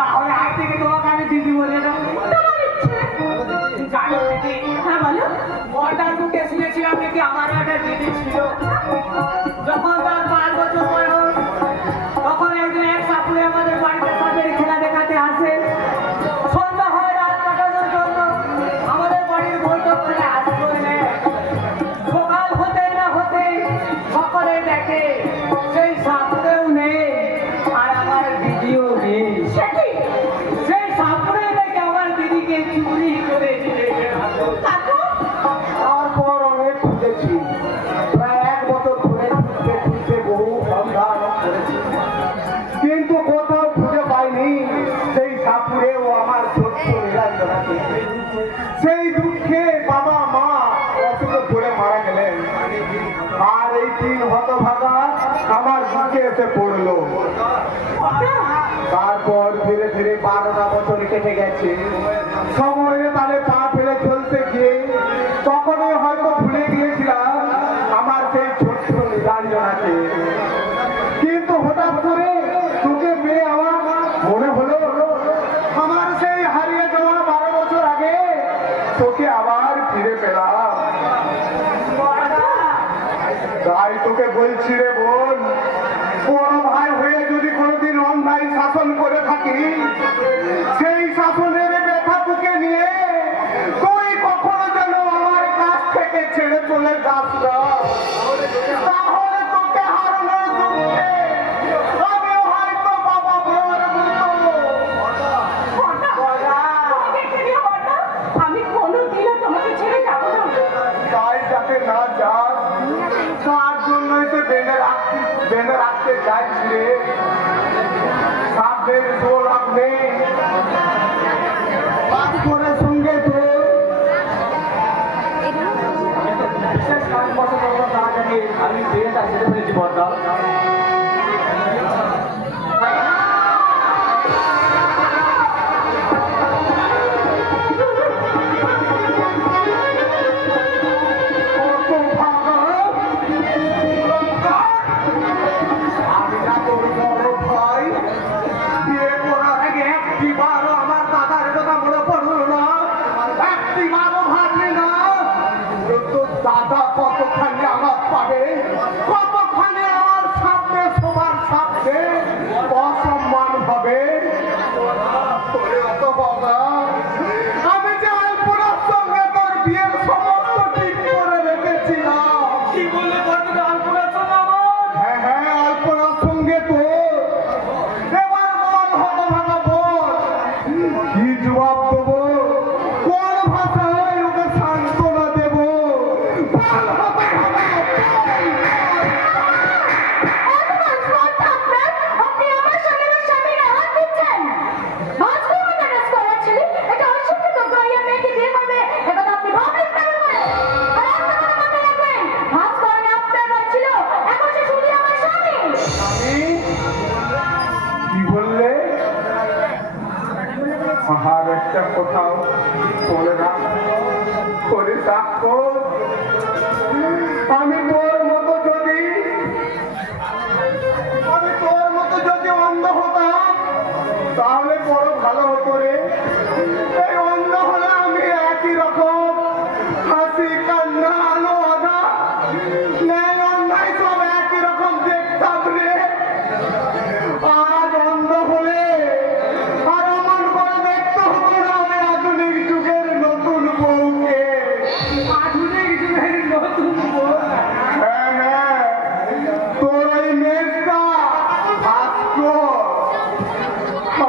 তাহলে আজ থেকে তোমাকে আমি দিদি বলে দেবো। জানো দিদি? হ্যাঁ বলো। বর্ডার বুকে শুনেছিলাম নাকি আমার একটা দিদি ছিল। যখন তার 5 বছর বয়স তখন একদিন এক সাপুরে আমাদের বাড়িতে সাপের খেলা দেখাতে আসে। সন্ধ্যা হয় রাত কাটানোর জন্য আমাদের বাড়ির বৈঠকখানে আশ্রয় নেয়। সকাল হতেই না হতেই সকলে দেখে সেই সাপুরেও নেই আর আমার দিদিও নেই। সেই সাপুরে দেখে আমার দিদিকে চুরি করে দিয়ে গেল। তারপর অনেক খুঁজেছি, প্রায় 1 বছর ধরে খুঁজতে খুঁজতে বহু সন্ধান করেছি, কিন্তু কোথাও খুঁজে পাইনি সেই সাপুরেও আমার ছোট্ট নীলাঞ্জনাকে। সেই দুঃখে বাবা মা অসুখে পড়ে মারা গেলেন, আর এই 3 হতভাগা আমার বুকে এসে পড়লো। তারপর ধীরে ধীরে 12টা বছর কেটে গেছে। সময়ের তালে পা ফেলে চলতে গিয়ে তখনই হয়তো ভুলে গিয়েছিলাম আমার সেই ছোট্ট নীলাঞ্জনাকে। কিন্তু হঠাৎ করে তোকে পেয়ে আমার মনে হলো আমার সেই হারিয়ে যাওয়া 12 বছর আগে তোকে আবার ফিরে পেলাম। তাই তোকে বলছি রে বোন, বড় ভাই হয়ে যদি কোনোদিন অন্যায় শাসন করে থাকি, সেই শাসনের ব্যথা বুকে নিয়ে তুই কখনো যেন আমার কাছ থেকে ছেড়ে চলে যাস না। তাহলে তোকে হারানোর দুঃখে আমিও হয়তো বাবা মার মতো। আমি কোনোদিনও তোমাকে ছেড়ে যাবো না। তাই যাতে না যাস তার জন্যই তো বেঁধে রাখতে চাইছি রে। সাপের জোর আপনি পাঁচ করে সঙ্গে তো বিশেষ 5 বছর পর তার আগে আমি বিয়েটা সেরে ফেলেছি বর্দা। আমি না তোর বড় ভাই, বিয়ে করার আগে একটিবারও আমার দাদার কথা মনে পড়ল না, একটিবারও ভাবলি না তোর দাদা কতখানি আমার পাবে, কতখানি আমার সামনে সবার সামনে অসম্মান হবে। তোরে অত বাবা, আমি যে আলপনার সঙ্গে তোর বিয়ের সমস্ত ঠিক করে রেখেছিলাম। কি বললে বর্দা? আলপনার সঙ্গে আমার? হ্যাঁ হ্যাঁ, আলপনার সঙ্গে তো। এবার বল হতভাগা বল, কি জবাব দেবো, কোন ভাষায় ওকে সান্ত্বনা দেবো? বল হতভাগা, আপনি আমার স্বামীর স্বামীর হাত দিচ্ছেন। বাঁচবে আমাদের স্কলার ছেলে, এটা অশিক্ষিত গাইয়া মেয়েকে বিয়ে করবে, একথা আপনি ভাবলেন কেন করে? আর একটা কথা মাথায় রাখবেন, ভাত করে আপনার ভাই ছিল, এখন সে শুধু আমার স্বামী। আমি কি বললে? আর একটা কোথাও বলে না করে রাখো। আমি তোর মতো যদি অন্ধ হতাম তাহলে বড় ভালো হতো রে। এই অন্ধ হলে আমি একই রকম হাসি কান্না আলো আধা ন্যায় অন্যায় সব একই রকম দেখতাম রে। আজ অন্ধ হলে আর অমন করে দেখতে হতো না ওই আধুনিক যুগের নতুন বউকে। আধুনিক যুগের নতুন বউ? হ্যাঁ হ্যাঁ, তোর ওই মেজদা ভাস্কর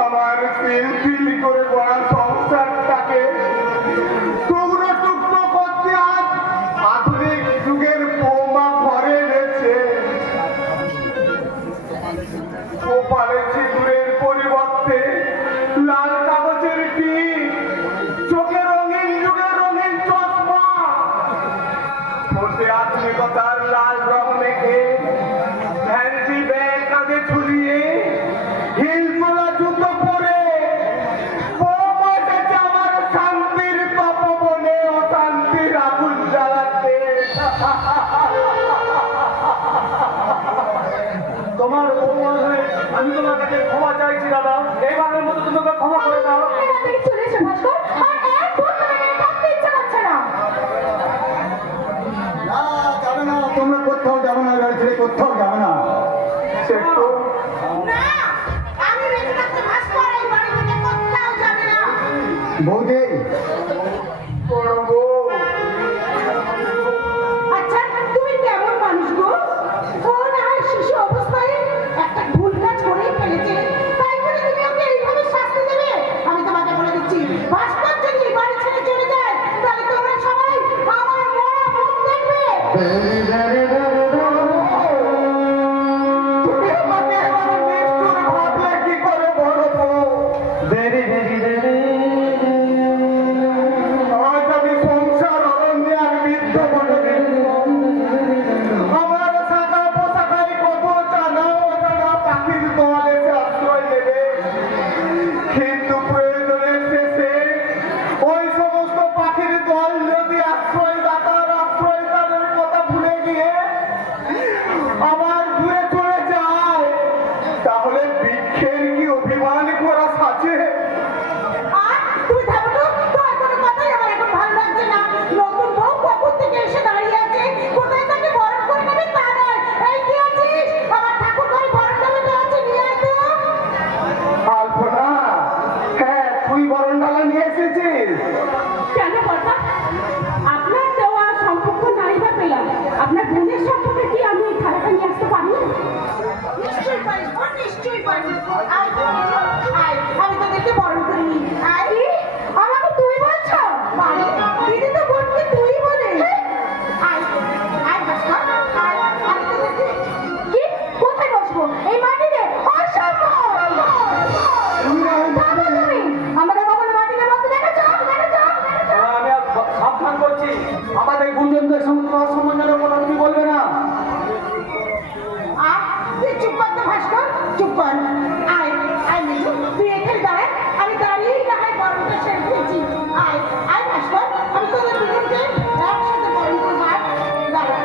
আমার পিল করে গড়া সংসারটাকে টুকরো টুকরো করতে আজ আধুনিক যুগের বৌমা ঘরে এনেছে। গোপালের সিঁদুরের পরিবর্তে লাল কাগজের টিপ, চোখে রঙিন যুগের রঙিন চশমা, ঠোঁটে আধুনিকতার লাল রং মেখে ভ্যানিটি ব্যাগ কাঁধে ঝুলিয়ে হিল তোলা জুতো পরে বৌমা এসেছে আমার শান্তির তপবনে অশান্তির আগুন জ্বালাতে। তোমার বউ হয়ে আমি তোমার কাছে ক্ষমা চাইছি দাদা। এবারের মতো তুমি বৌদি করবো আচ্ছা তুমি কেমন মানুষ গো? ও না হয় শিশু অবস্থায় একটা ভুল কাজ করেই ফেলেছে, তাই বলে তুমি ওকে এইভাবে শাস্তি দেবে? আমি তোমাকে বলে দিচ্ছি, ভাস্কর যদি এই বাড়ি ছেড়ে চলে যায় তাহলে তোমরা সবাই আমার মরা মুখ দেখবে। তুমি আমাকে এভাবে নিষ্ঠুর ভাবলে কি করে বলো তো? আজ আমি সংসার অরণ্যে আর বৃদ্ধ বনে আমার শাখা পোশাকায় কত জানা অজানা পাখির দল এসে আশ্রয় নেবে, কিন্তু প্রয়োজনের শেষে ওই সমস্ত পাখির দল যদি আশ্রয়দাতার আশ্রয়দানের কথা ভুলে গিয়ে আমার দূরে চলে যায়, তাহলে বৃক্ষের কি অভিমান করা সাজে? আর তুমি থামো তো, তোমার কোনো কথাই আমার এখন ভালো লাগছে না। নতুন বউ কখন থেকে এসে দাঁড়িয়ে আছে, কোথায় তাকে বরণ করে নেবে তা নয়। এই কি আছিস? আমার ঠাকুর ঘরে বরণ ডালা তো আছে, নিয়ে আয় তো। আলপনা, হ্যাঁ তুই বরণ ডালা নিয়ে এসেছিস? কেন বর্তা? আপনার দেওয়া সম্পর্ক নাই বা পেলাম, আপনার বোনের সম্পর্কে কি আমি এই থালাটা নিয়ে আসতে পারি না? নিশ্চয়ই পারিস, নিশ্চয়ই পারিস। আয় তো, আয়, আমি তোদেরকে বরণ করে নিই। আয়। আমাকে তুই বলছো? মানে দিদি তো বোনকে তুই বলে। আয়, আয় ভাস্কর, আয়, আমি তোদেরকে কি কোথায় বসবো? এই মাটিতে? অসম্ভব! আমাকে কখনো মাটিতে বসতে দেখেছো? আমি সাবধান করছি, আমাদের গুঞ্জনদের সঙ্গে তোমার সম্বন্ধের কথা তুমি বলবে না। আর তুই চুপ কর তো ভাস্কর, চুপ কর। আয়, আয় মিঠু, তুই এখানে দাঁড়া, আমি দাঁড়িয়েই না হয় বরণটা সেরে ফেলছি। আয়, আয় ভাস্কর, আমি তোদের দুজনকে একসাথে বরণ করবো। আয়, দাঁড়া।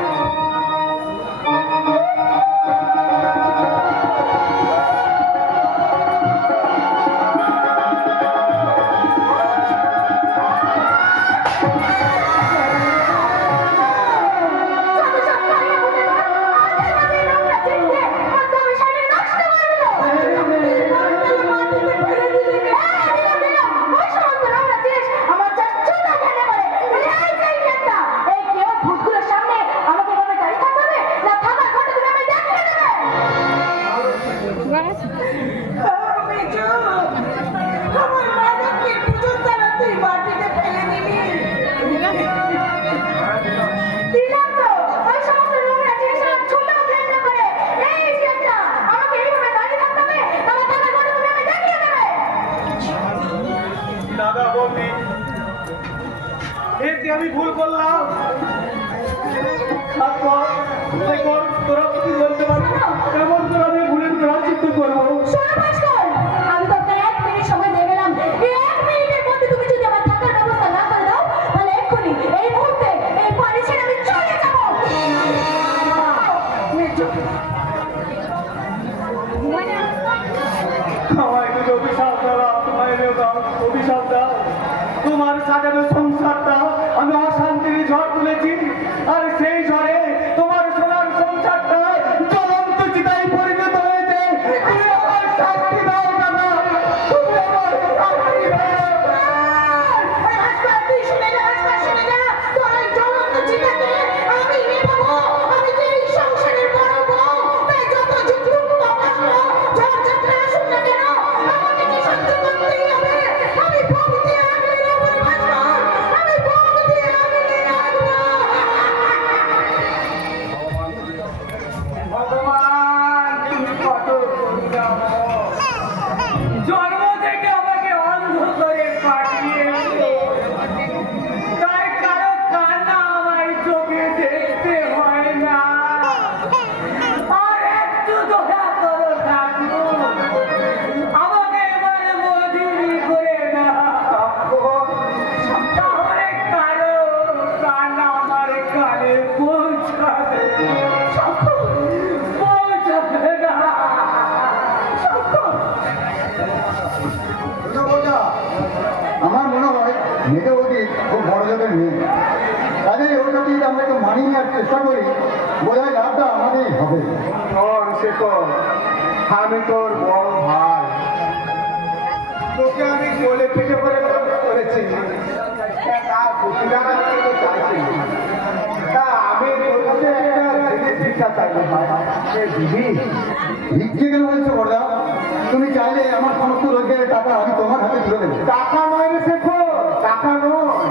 সব সব খাইয়ে বলে না, আজ আমাদের রংটা চিনতে, আর তুমি শাড়ি নষ্ট করে দিলো। মাটিতে ফেলে দিলে। দিলাম, ওই সমস্ত নোংরা জিনিস আমার যা চুদা খেলে বলে। এই যে এই একটা, এই কেউ ভূতগুলোর সামনে আমাকে এভাবে দাঁড়িয়ে থাকতে হবে? না থাকার ঘটে তুমি আমি দেখিয়ে দেবে? মিঠু, আমার মাদককে পুজোর দ্বারা তুই মাটিতে ফেলে দিলি। দিলাম তো, ওই সমস্ত নোংরা জিনিস আমার ছোটাও ঘেন্না করে। এই যে একটা, আমাকে এইভাবে দাঁড়িয়ে থাকতে হবে? না থাকার ঘটে তুমি আমি দেখিয়ে দেবে? দাদা বৌদি, এতে আমি ভুল করলাম। তারপর দেখো তোরা কি বলতে পারবি, কেমন করে আমি ভুলের প্রায়শ্চিত্ত করবো? শোনো ভাস্কর, আমি তো আপনার 1 মিনিট সময় দিয়ে গেলাম। এই 1 মিনিটের মধ্যে তুমি যদি আমার থাকার ব্যবস্থা না করে দাও, তাহলে এক্ষুনি এই মুহূর্তে এই বাড়ি ছেড়ে আমি চলে যাবো। মিঠু, আমায় কিছু অভিশাপ দাও, তোমায় দাও অভিশাপ দাও। তোমার সাজানো সংসারটা আমি অশান্তির ঝড় তুলেছি, আর সেই ঝড়ে তোমার সোনার সংসারটা জ্বলন্ত চিতায় পরিণত হয়েছে। তুমি আমার শাস্তি দাও দাদা, তুমি আমার শাস্তি দাও। ওই ভাস্কর, তুই শুনে যা, ভাস্কর শুনে যা। তোর ওই জ্বলন্ত চিতাকে আমি নেভাবো। আমি যে এই সংসারের বড় বউ, তাই যত ঝুঁকুম তপস্য, ঝড় ঝাপটা আসুক না কেন, আমাকে যে সহ্য করতেই হবে। আমি ভোগ দিয়ে আগলে রাখবো রে ভাস্কর, আমি ভোগ দিয়ে আগলে রাখবো। ভগবান তুমি কত করুণাময়। জন্ম থেকে আমাকে অন্ধ করে পাঠিয়েছো, তাই কারো কান্না আমার চোখে দেখতে হয় না। আর একটু দয়া করো ঠাকুর, আমাকে এবার মজুরি করে না, তাহলে কারো কান্না আমার কানে পৌঁছাবে পৌঁছাবে না। আমার মনে হয় মেয়েটা ওটি খুব বড় জাতের মেয়ে, কাজে ওটা যদি আমরা একটু মানিয়ে নেওয়ার চেষ্টা করি, বোধ হয় লাভটা আমাদেরই হবে। শোন শেখর, আমি তোর বড় ভাই, তোকে আমি কোলে পিঠে করে মানুষ করেছি। বলেছি তার প্রতিদান আমি কিন্তু চাইছি না। তা আমি তোর কাছে একটা জিনিস শিক্ষা চাইবো ভাই। দিদি ভিক্ষে কেন বলছো বড়দা? তুমি চাইলে আমার সমস্ত রোজগারের টাকা আমি তোমার হাতে তুলে দেবো। টাকা নয় রে শেখো, টাকা নয়।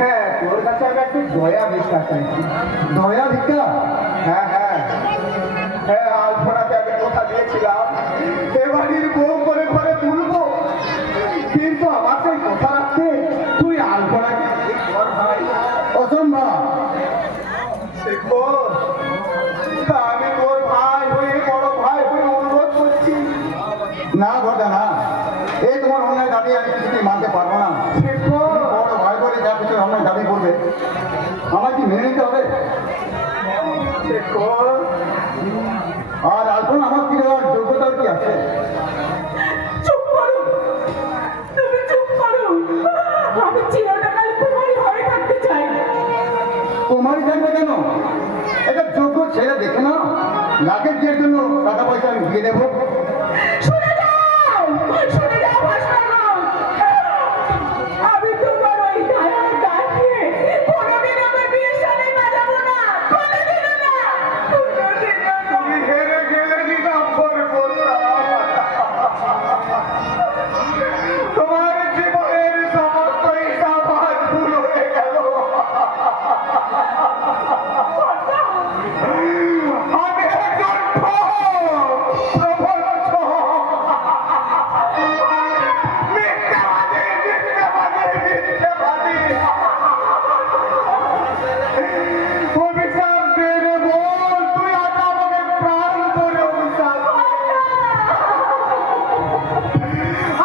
হ্যাঁ, তোর কাছে আমি একটু দয়া ভিক্ষা চাইছি। দয়া ভিক্ষা? হ্যাঁ হ্যাঁ হ্যাঁ, আলপনাকে আমি কথা দিয়েছিলাম এ বাড়ির বউ করে ঘরে তুলবো, কিন্তু আমার সেই কথা রাখতে তুই আলপনাকে বিয়ে কর ভাই। অসম্ভব। শেখো, আমি তোর ভাই হয়ে বড় ভাই হয়ে অনুরোধ করছি। না বড়দা না, এই তোমার অন্যায় দাবি আমি কিছুতেই মানতে পারবো না। শেখো, বড় ভাই বলে যা কিছু অন্যায় দাবি করবে আমার কি মেনে নিতে হবে? শেখো, আর আলপনা আমার কি দেওয়ার যোগ্যতা কি আছে? চুপ করো, তুমি চুপ করো। আমি চিরকাল কুমারী হয়ে থাকতে চাই। তোমারই থাকবে কেন? এটা যোগ্য ছেলে দেখে না, লাখের বিয়ের জন্য টাকা পয়সা আমি দিয়ে দেবো। শুনে যাও, শুনে যাও ভাস্কর। আমি তোমার ওই ধারার গান নিয়ে কোনোদিন আমার বিয়ের সাথে বাজাবো না, কোনোদিনও না, কোনোদিনও না। তুমি হেরে গেলে দিগম্বর বললাম। তোমার জীবনের সমস্ত হিসাব আজ ভুল হয়ে গেল। আমি একজন প্রবঞ্চক, মিথ্যাবাদী, মিথ্যাবাদী, মিথ্যাবাদী। অভিশাপ দে রে বল, তুই আজ আমাকে প্রাণ করে অভিশাপ দে।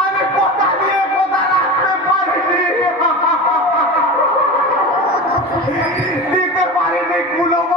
আমি কথা দিয়ে কথা রাখতে পারিনি, দিতে পারিনি কুলব